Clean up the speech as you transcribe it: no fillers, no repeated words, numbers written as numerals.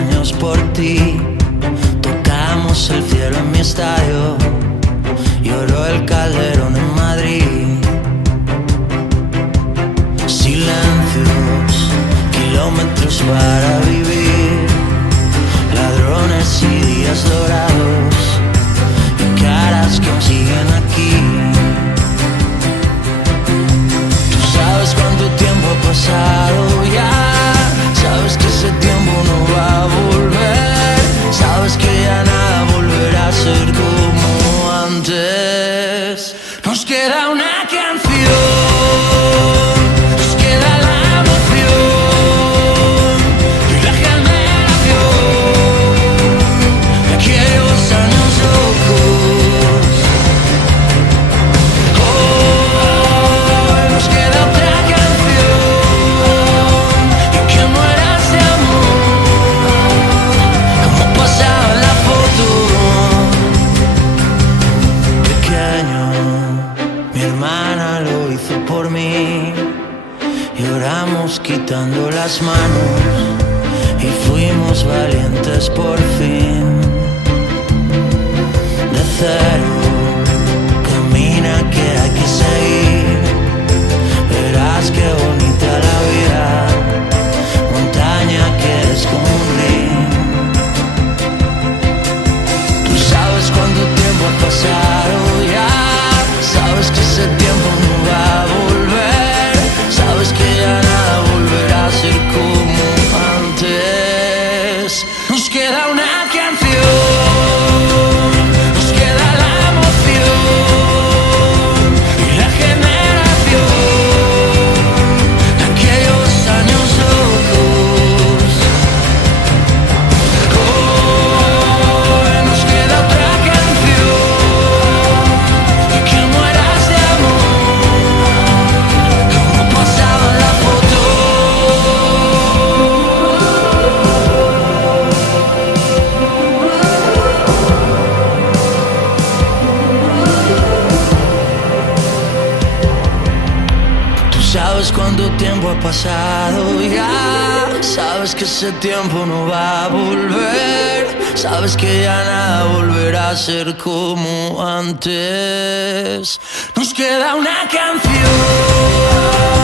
años por ti. Tocamos el cielo en mi estadio, lloró el Calderón en Madrid. Silencios, kilómetros para vivir, ladrones y días dorados, y caras que aún siguen aquí. Tú sabes cuánto tiempo ha pasado ya, sabes que ese tiempo no va a volver, sabes que ya nada volverá a ser como antes. Nos queda una canción, nos queda la emoción y la generación de aquellos años locos. Hoy nos queda otra canción y que muera ese amor como pasaba en la foto. Pequeño, mi hermana lo hizo por mí. Lloramos quitando las manos y fuimos valientes por fin. De cero, camina que hay que seguir. Verás qué bonita la vida, montaña que es como un ring. Tú sabes cuánto tiempo ha pasado ya, sabes que ese tiempo no va a volver, sabes que ya nada volverá a ser como antes. Nos queda una canción, nos queda la emoción y la generación de aquellos años locos. Hoy nos queda otra canción y que muera ese amor como pasaba en la foto. Tú sabes cuánto tiempo ha pasado ya, sabes que ese tiempo no va a volver, sabes que ya nada volverá a ser como antes. Nos queda una canción.